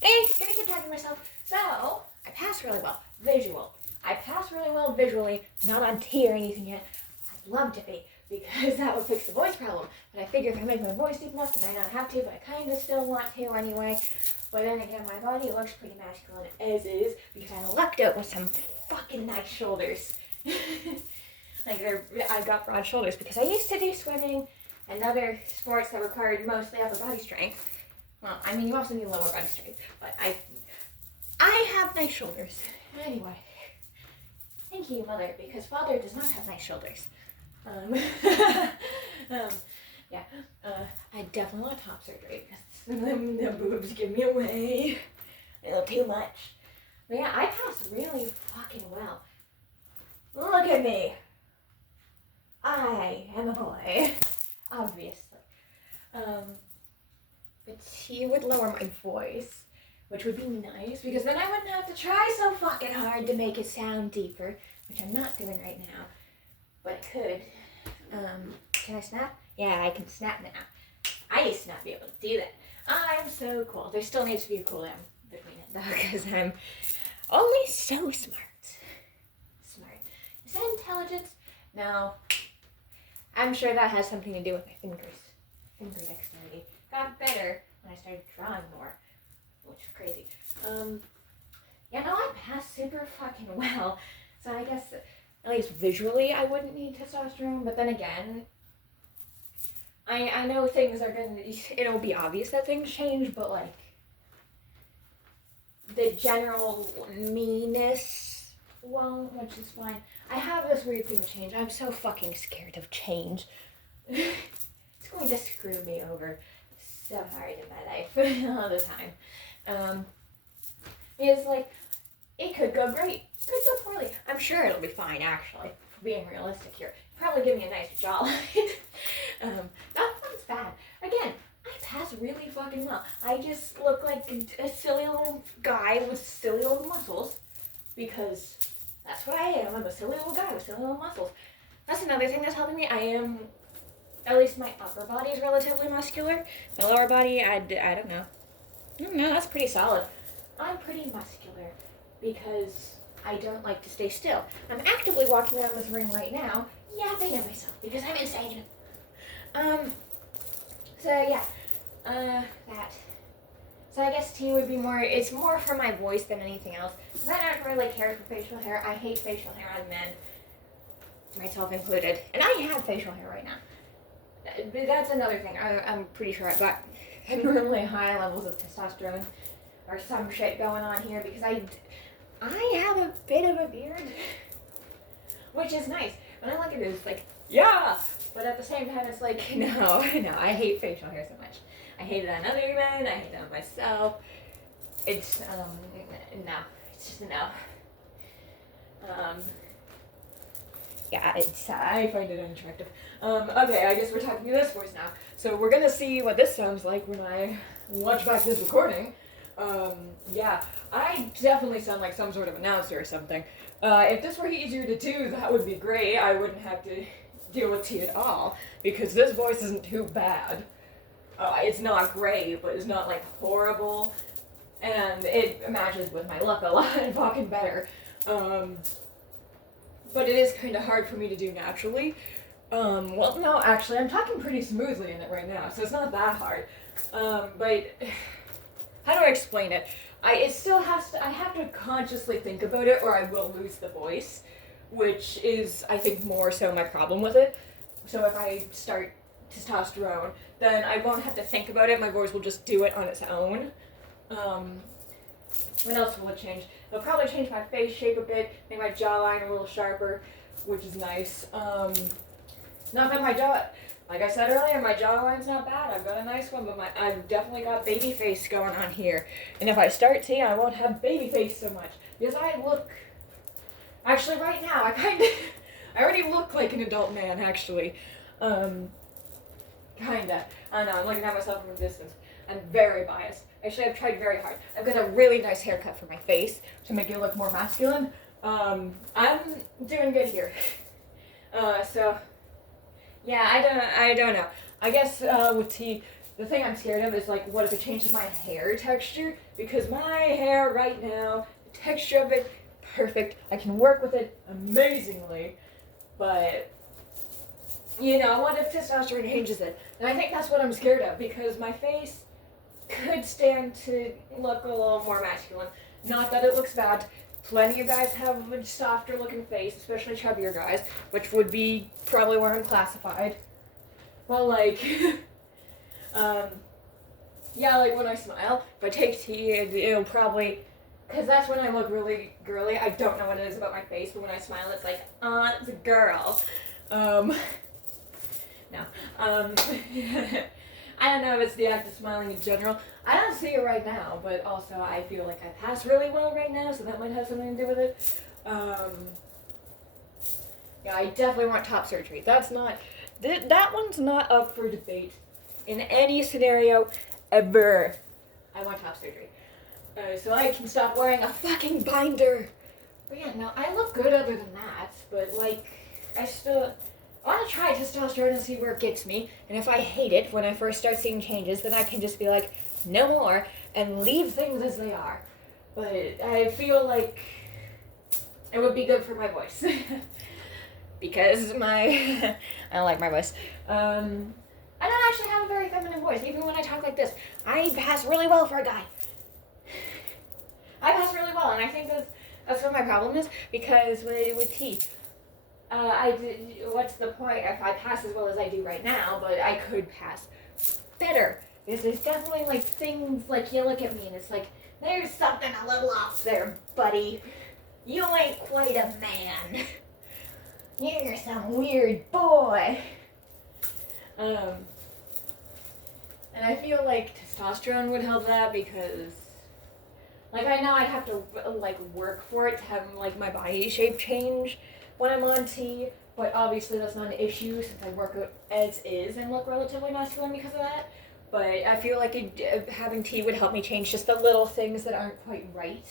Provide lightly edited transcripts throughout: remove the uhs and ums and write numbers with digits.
Hey, gonna keep talking to myself. So, I passed really well. Visual. I passed really well visually, not on T or anything yet. I'd love to be, because that would fix the voice problem. But I figure if I make my voice deep enough, then I don't have to, but I kind of still want to anyway. But then again, my body looks pretty masculine as is, because I lucked out with some fucking nice shoulders. I got broad shoulders because I used to do swimming and other sports that required mostly upper body strength. Well, I mean, you also need lower body strength, but I have nice shoulders. Anyway, thank you, mother, because father does not have nice shoulders. Yeah, I definitely want top surgery because the boobs give me away a little too much. But yeah, I passed really fucking well. Look at me. I am a boy, obviously. But he would lower my voice, which would be nice because then I wouldn't have to try so fucking hard to make it sound deeper, which I'm not doing right now, but I could. Can I snap? Yeah, I can snap now. I used to not be able to do that. I'm so cool. There still needs to be a cool down between it though, because I'm only so smart. Smart. Is that intelligence? No. I'm sure that has something to do with my fingers. Finger dexterity. Got better when I started drawing more, which is crazy. Yeah, no, I passed super fucking well. So I guess, at least visually, I wouldn't need testosterone. But then again, I know things are gonna, it'll be obvious that things change, but like, the general meanness won't, which is fine. I have this weird thing with change. I'm so fucking scared of change. It's going to screw me over so hard in my life all the time. It's like, it could go great, could go poorly. I'm sure it'll be fine, actually, for being realistic here. Probably give me a nice jawline. That one's bad. Again, I pass really fucking well. I just look like a silly little guy with silly little muscles, because that's what I am. I'm a silly little guy with silly little muscles. That's another thing that's helping me. I am, at least my upper body is relatively muscular. My lower body, I don't know. I don't know, that's pretty solid. I'm pretty muscular because I don't like to stay still. I'm actively walking around this room right now, yapping at myself because I'm insane. So yeah, that. So I guess T would be more, it's more for my voice than anything else. I don't really care for facial hair. I hate facial hair on men, myself included. And I have facial hair right now. That's another thing. I'm pretty sure I've got abnormally high levels of testosterone or some shit going on here because I have a bit of a beard, which is nice. When I look at it, it's like, yeah! But at the same time, it's like, no, I hate facial hair so much. I hate it on other men, I hate it on myself. It's, no. It's just a no. Yeah, I find it unattractive. Okay, I guess we're talking to this voice now. So we're gonna see what this sounds like when I watch back this recording. Yeah, I definitely sound like some sort of announcer or something. If this were easier to do, that would be great. I wouldn't have to deal with T at all, because this voice isn't too bad. It's not great, but it's not like horrible, and it matches with my look a lot fucking better. But it is kind of hard for me to do naturally. Well, no, actually, I'm talking pretty smoothly in it right now, so it's not that hard. But how do I explain it? It still has to, I have to consciously think about it or I will lose the voice, which is, I think, more so my problem with it. So if I start testosterone, then I won't have to think about it, my voice will just do it on its own. What else will it change? It'll probably change my face shape a bit, make my jawline a little sharper, which is nice. Not that my jaw, like I said earlier, my jawline's not bad. I've got a nice one, but I've definitely got baby face going on here. And if I start T, I won't have baby face so much. Because I look, actually right now, I already look like an adult man, actually. Kinda. I know, I'm looking at myself from a distance. I'm very biased. Actually, I've tried very hard. I've got a really nice haircut for my face to make it look more masculine. I'm doing good here. So, yeah, I don't know. I guess with T, the thing I'm scared of is like, what if it changes my hair texture? Because my hair right now, the texture of it, perfect. I can work with it amazingly. But, you know, what if testosterone changes it? And I think that's what I'm scared of, because my face could stand to look a little more masculine. Not that it looks bad. Plenty of guys have a softer looking face, especially chubbier guys, which would be probably where I'm classified. Well, like, yeah, like when I smile, if I take tea, it'll probably, because that's when I look really girly. I don't know what it is about my face, but when I smile, it's like, it's a girl. No. I don't know if it's the act of smiling in general. I don't see it right now, but also I feel like I pass really well right now, so that might have something to do with it. Yeah, I definitely want top surgery. That's not, that one's not up for debate in any scenario ever. I want top surgery. So I can stop wearing a fucking binder. But yeah, no, I look good other than that, but like, I want to try testosterone and see where it gets me, and if I hate it when I first start seeing changes, then I can just be like, no more, and leave things as they are. But I feel like it would be good for my voice. Because I don't like my voice. I don't actually have a very feminine voice, even when I talk like this. I pass really well for a guy. I pass really well, and I think that's what my problem is, because with tea, what's the point if I pass as well as I do right now, but I could pass better. Because there's definitely like things, like you look at me and it's like, there's something a little off there, buddy. You ain't quite a man. You're some weird boy. And I feel like testosterone would help that, because like I know I'd have to like work for it to have like my body shape change when I'm on T, but obviously that's not an issue since I work as is and look relatively masculine because of that. But I feel like having T would help me change just the little things that aren't quite right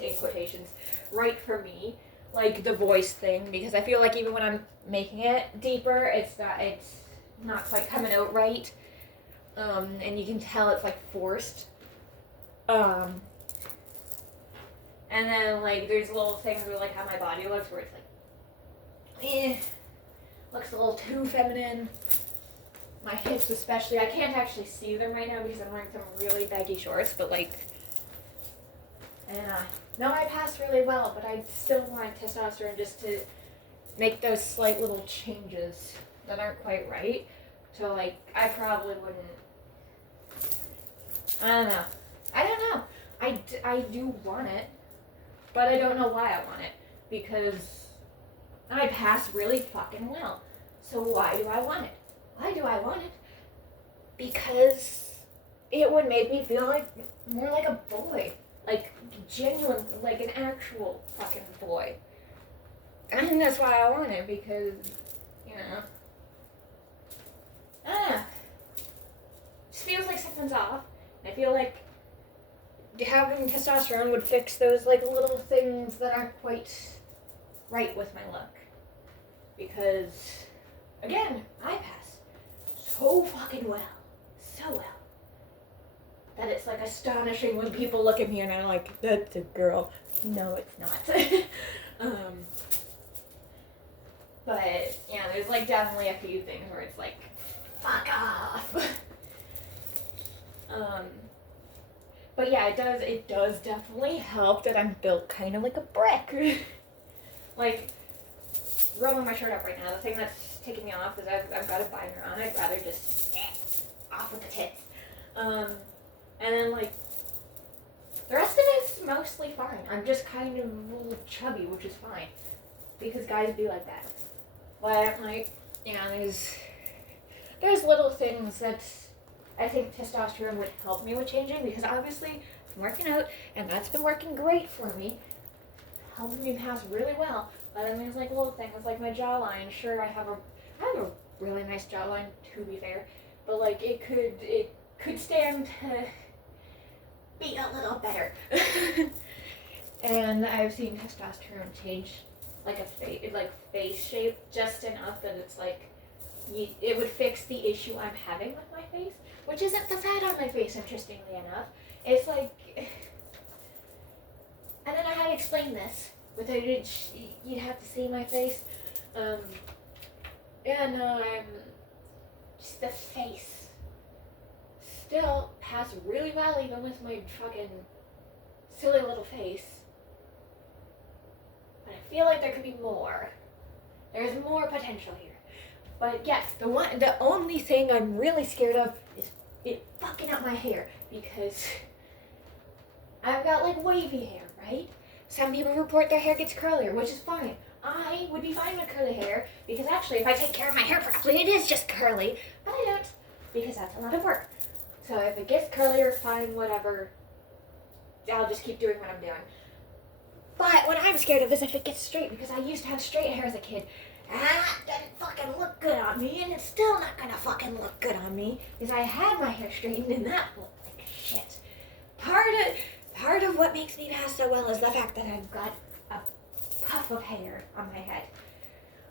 in quotations, right for me, like the voice thing, because I feel like even when I'm making it deeper, it's not quite coming out right, and you can tell it's like forced. And then like there's little things where like how my body looks where it's like, looks a little too feminine. My hips especially, I can't actually see them right now because I'm wearing some really baggy shorts, but like, no, I pass really well, but I still want testosterone just to make those slight little changes that aren't quite right. So like, I probably wouldn't, I don't know. I do want it, but I don't know why I want it, because I pass really fucking well. So why do I want it? Why do I want it? Because it would make me feel like more like a boy. Like genuine, like an actual fucking boy. And that's why I want it, because, you know, I don't know. It just feels like something's off. I feel like having testosterone would fix those like little things that aren't quite right with my look. Because, again, I pass so fucking well. So well. That it's like astonishing when people look at me and I'm like, that's a girl. No, it's not. But, yeah, there's like definitely a few things where it's like, fuck off. But yeah, it does definitely help that I'm built kind of like a brick. Like, rolling my shirt up right now, the thing that's taking me off is I've got a binder on. I'd rather just off with the tits. And then like, the rest of it's mostly fine. I'm just kind of a little chubby, which is fine, because guys be like that. But like, yeah, there's little things that I think testosterone would help me with changing, because obviously I'm working out and that's been working great for me. Helping me pass really well. But then there's like little things like my jawline. Sure, I have a really nice jawline, to be fair, but like it could stand to be a little better. And I've seen testosterone change like face shape just enough that it's like it would fix the issue I'm having with my face, which isn't the fat on my face, interestingly enough. It's like, and then I had to explain this, without it, you'd have to see my face, just the face still passed really well, even with my fucking silly little face. But I feel like there could be more. There's more potential here. But yeah, the only thing I'm really scared of is it fucking up my hair, because I've got like wavy hair, right? Some people report their hair gets curlier, which is fine. I would be fine with curly hair, because actually if I take care of my hair properly, it is just curly, but I don't, because that's a lot of work. So if it gets curlier, fine, whatever. I'll just keep doing what I'm doing. But what I'm scared of is if it gets straight, because I used to have straight hair as a kid. And that didn't fucking look good on me, and it's still not gonna fucking look good on me, because I had my hair straightened and that looked like shit. Part of what makes me pass so well is the fact that I've got a puff of hair on my head.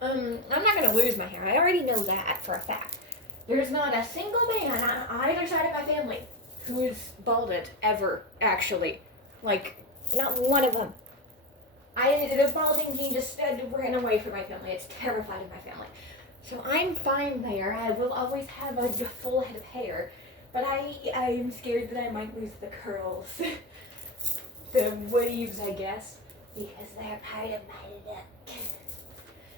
I'm not gonna lose my hair. I already know that for a fact. There's not a single man on either side of my family who's balded ever, actually. Like, not one of them. The balding gene just ran away from my family. It's terrified of my family. So I'm fine there. I will always have a full head of hair. But I'm scared that I might lose the curls. The waves, I guess. Because they're part of my look.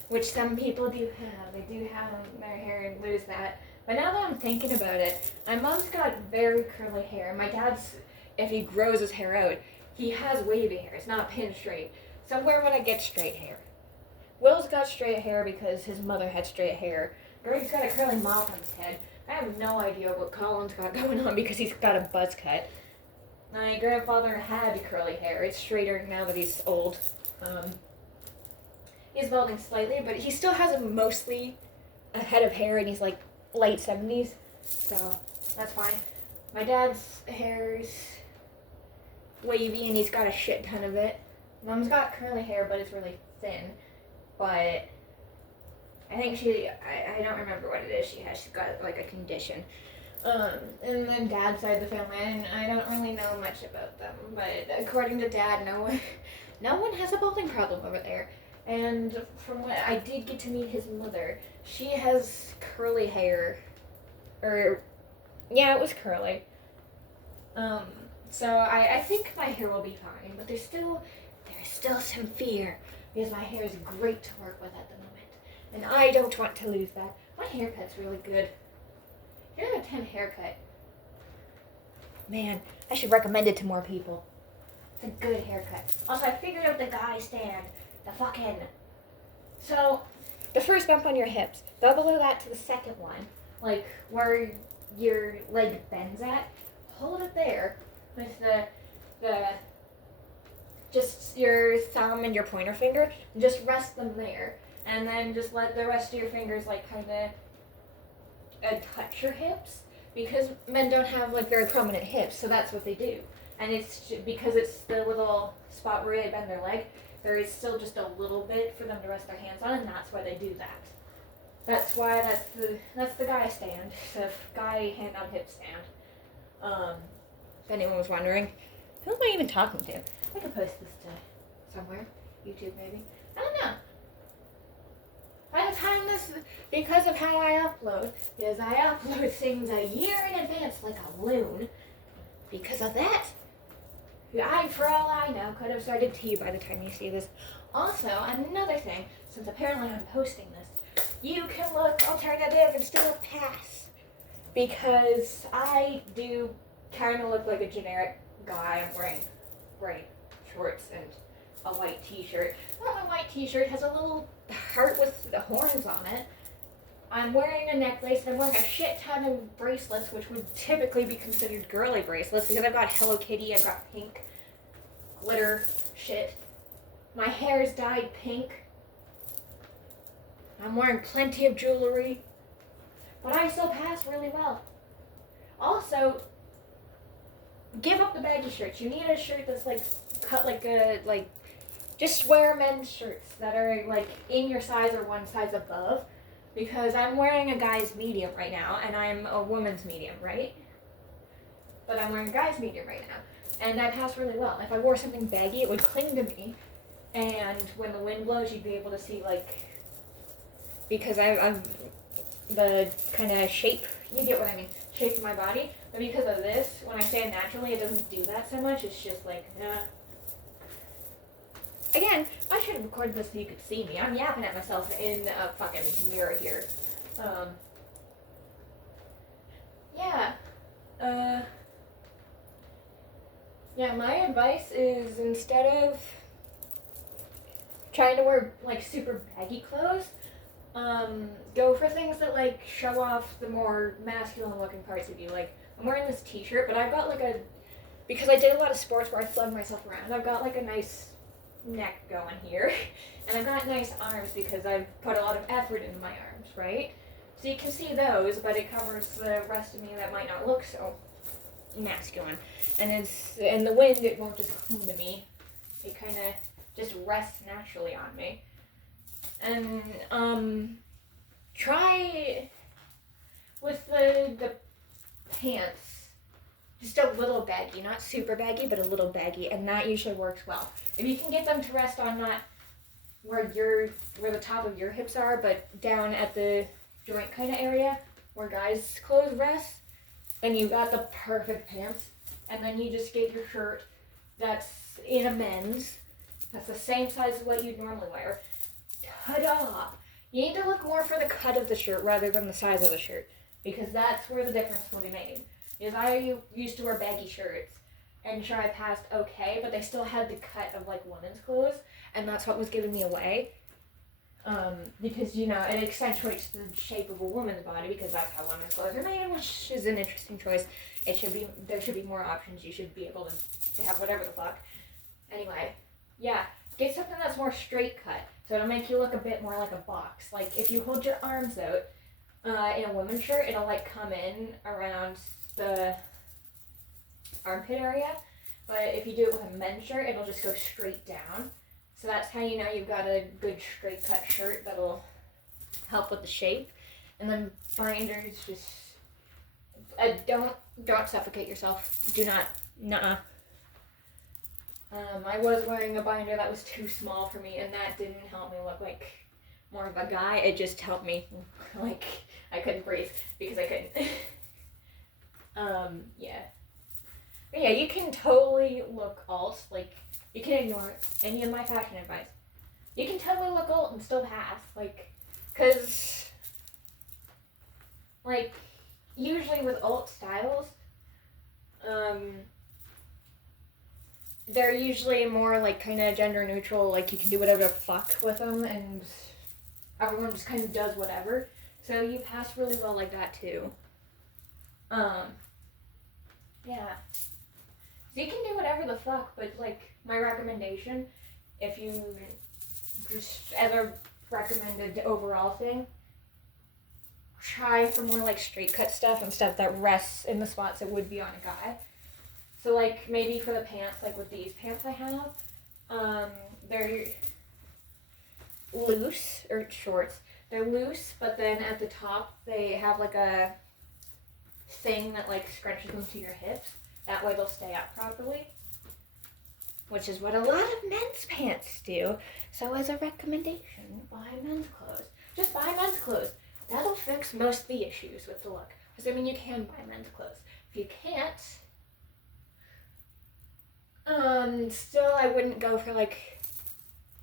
Which some people do have. They do have their hair and lose that. But now that I'm thinking about it, my mom's got very curly hair. My dad's, if he grows his hair out, he has wavy hair. It's not pinned straight. So where would I get straight hair? Will's got straight hair because his mother had straight hair. Greg's got a curly mop on his head. I have no idea what Colin's got going on because he's got a buzz cut. My grandfather had curly hair. It's straighter now that he's old. He's balding slightly, but he still has mostly a head of hair, and he's like late 70s. So that's fine. My dad's hair's wavy, and he's got a shit ton of it. Mom's got curly hair, but it's really thin. But I think I don't remember what it is she has. She's got like a condition. And then Dad's side of the family, and I don't really know much about them. But according to Dad, no one has a balding problem over there. And from what I did get to meet his mother, she has curly hair. Yeah, it was curly. So I think my hair will be fine, but there's still some fear, because my hair is great to work with at the moment, and I don't want to lose that. My haircut's really good. Here's a 10 haircut. Man, I should recommend it to more people. It's a good haircut. Also, I figured out the guy stand. So, the first bump on your hips, go below that to the second one, like where your leg bends at. Hold it there with just your thumb and your pointer finger, and just rest them there, and then just let the rest of your fingers like kind of touch your hips, because men don't have like very prominent hips, so that's what they do. And it's because it's the little spot where they bend their leg, there is still just a little bit for them to rest their hands on, and that's why they do that. That's why that's the guy stand, the guy hand on hip stand. If anyone was wondering, who am I even talking to? I could post this to somewhere, YouTube maybe. I don't know. By the time this, because of how I upload, because I upload things a year in advance like a loon, because of that, I, for all I know, could have started tea by the time you see this. Also, another thing, since apparently I'm posting this, you can look alternative and still pass, because I do kind of look like a generic guy. I'm wearing bright shorts and a white t-shirt. Well, my white t-shirt has a little heart with the horns on it. I'm wearing a necklace, and I'm wearing a shit ton of bracelets, which would typically be considered girly bracelets, because I've got Hello Kitty, I've got pink glitter shit. My hair is dyed pink. I'm wearing plenty of jewelry, but I still pass really well. Also, give up the baggy shirts. You need a shirt that's like cut just wear men's shirts that are like in your size or one size above. because I'm wearing a guy's medium right now, and I'm a woman's medium, right? But I'm wearing a guy's medium right now, and that passed really well. If I wore something baggy, it would cling to me, and when the wind blows, you'd be able to see, like, because I'm the kind of shape, you get what I mean, shape of my body, but because of this, when I stand naturally, it doesn't do that so much. It's just like, nah. Again, I should have recorded this so you could see me. I'm yapping at myself in a fucking mirror here. Yeah. Yeah, my advice is, instead of trying to wear, like, super baggy clothes, go for things that, like, show off the more masculine looking parts of you. Like, I'm wearing this t-shirt, but I've got, like, because I did a lot of sports where I flung myself around, I've got, like, a nice neck going here, and I've got nice arms because I've put a lot of effort into my arms, right? So you can see those, but it covers the rest of me that might not look so masculine. And in the wind, it won't just cling to me. It kind of just rests naturally on me. And try with the pants, just a little baggy, not super baggy, but a little baggy, and that usually works well. If you can get them to rest on not where the top of your hips are, but down at the joint kind of area where guys' clothes rest, then you got the perfect pants. And then you just get your shirt that's in a men's, that's the same size as what you'd normally wear. Ta-da! You need to look more for the cut of the shirt rather than the size of the shirt, because that's where the difference will be made. Because I used to wear baggy shirts, and sure, I passed okay, but they still had the cut of, like, women's clothes, and that's what was giving me away. Because, you know, it accentuates the shape of a woman's body, because that's how women's clothes are made, which is an interesting choice. There should be more options. You should be able to have whatever the fuck. Anyway, yeah, get something that's more straight cut, so it'll make you look a bit more like a box. Like, if you hold your arms out in a women's shirt, it'll, like, come in around the armpit area, but if you do it with a men's shirt, it'll just go straight down. So that's how you know you've got a good straight cut shirt that'll help with the shape. And then binders, just don't suffocate yourself. Do not, nuh-uh. I was wearing a binder that was too small for me, and that didn't help me look like more of a guy. It just helped me, like, I couldn't breathe because I couldn't. Yeah. But yeah, you can totally look alt, like, you can ignore any of my fashion advice. You can totally look alt and still pass, like, cause, like, usually with alt styles, they're usually more, like, kind of gender neutral, like, you can do whatever the fuck with them, and everyone just kind of does whatever, so you pass really well like that, too. Yeah. So you can do whatever the fuck, but, like, my recommendation, if you just, as a recommended overall thing, try for more, like, straight cut stuff and stuff that rests in the spots it would be on a guy. So, like, maybe for the pants, like with these pants I have, they're loose, or shorts. They're loose, but then at the top they have, like, a thing that, like, scrunches them to your hips. That way they'll stay up properly. Which is what a lot of men's pants do. So as a recommendation, buy men's clothes. Just buy men's clothes. That'll fix most of the issues with the look. Because, I mean, you can buy men's clothes. If you can't, still I wouldn't go for, like,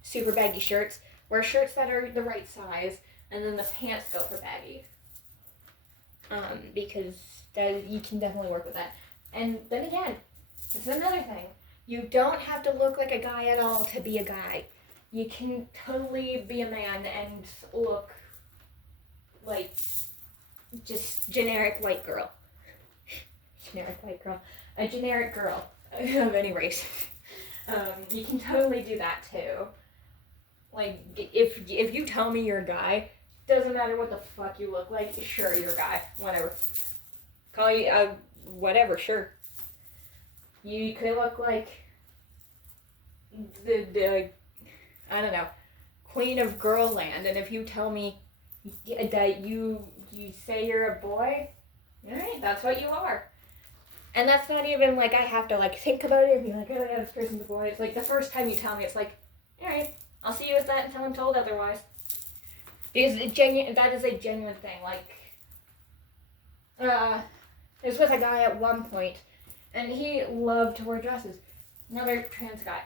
super baggy shirts. Wear shirts that are the right size, and then the pants go for baggy. Because you can definitely work with that. And then again, this is another thing. You don't have to look like a guy at all to be a guy. You can totally be a man and look like just generic white girl. Generic white girl. A generic girl of any race. You can totally do that too. Like, if you tell me you're a guy, doesn't matter what the fuck you look like, sure, you're a guy. Whatever. Call you, whatever, sure. You could look like the I don't know, Queen of Girlland, and if you tell me that you say you're a boy. All right, that's what you are. And that's not even like I have to like think about it and be like, oh yeah, this person's a boy. It's like the first time you tell me, it's like, all right, I'll see you as that until I'm told otherwise. Because that is a genuine thing. Like, I was with a guy at one point, and he loved to wear dresses. Another trans guy.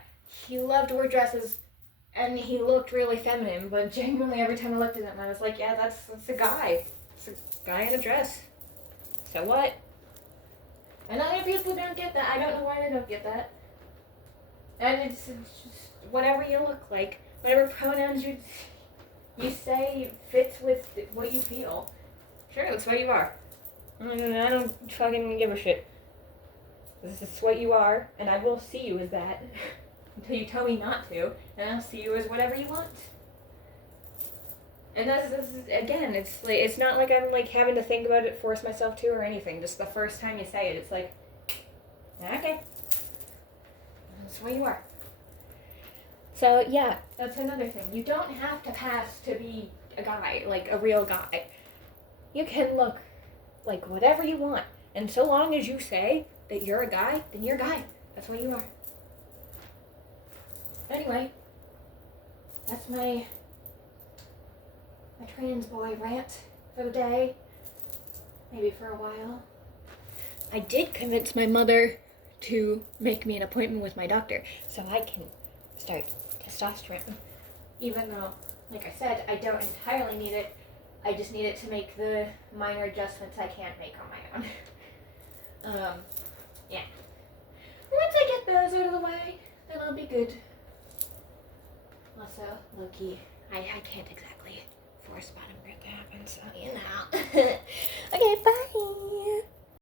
He loved to wear dresses, and he looked really feminine, but genuinely every time I looked at him, I was like, yeah, that's a guy. It's a guy in a dress. So what? And other people don't get that. I don't know why they don't get that. And it's just whatever you look like, whatever pronouns you say fits with what you feel. Sure, that's what you are. I don't fucking give a shit. This is what you are, and I will see you as that until you tell me not to, and I'll see you as whatever you want. And that's again, it's like it's not like I'm like having to think about it, force myself to, or anything. Just the first time you say it, it's like, okay, that's what you are. So yeah, that's another thing. You don't have to pass to be a guy, like a real guy. You can look like whatever you want, and so long as you say that you're a guy, then you're a guy. That's what you are. Anyway, that's my trans boy rant for the day. Maybe for a while. I did convince my mother to make me an appointment with my doctor so I can start testosterone. Even though, like I said, I don't entirely need it. I just need it to make the minor adjustments I can't make on my own. Yeah. Once I get those out of the way, then I'll be good. Also, low-key, I can't exactly force bottom birth to happen, so you know. Okay, bye!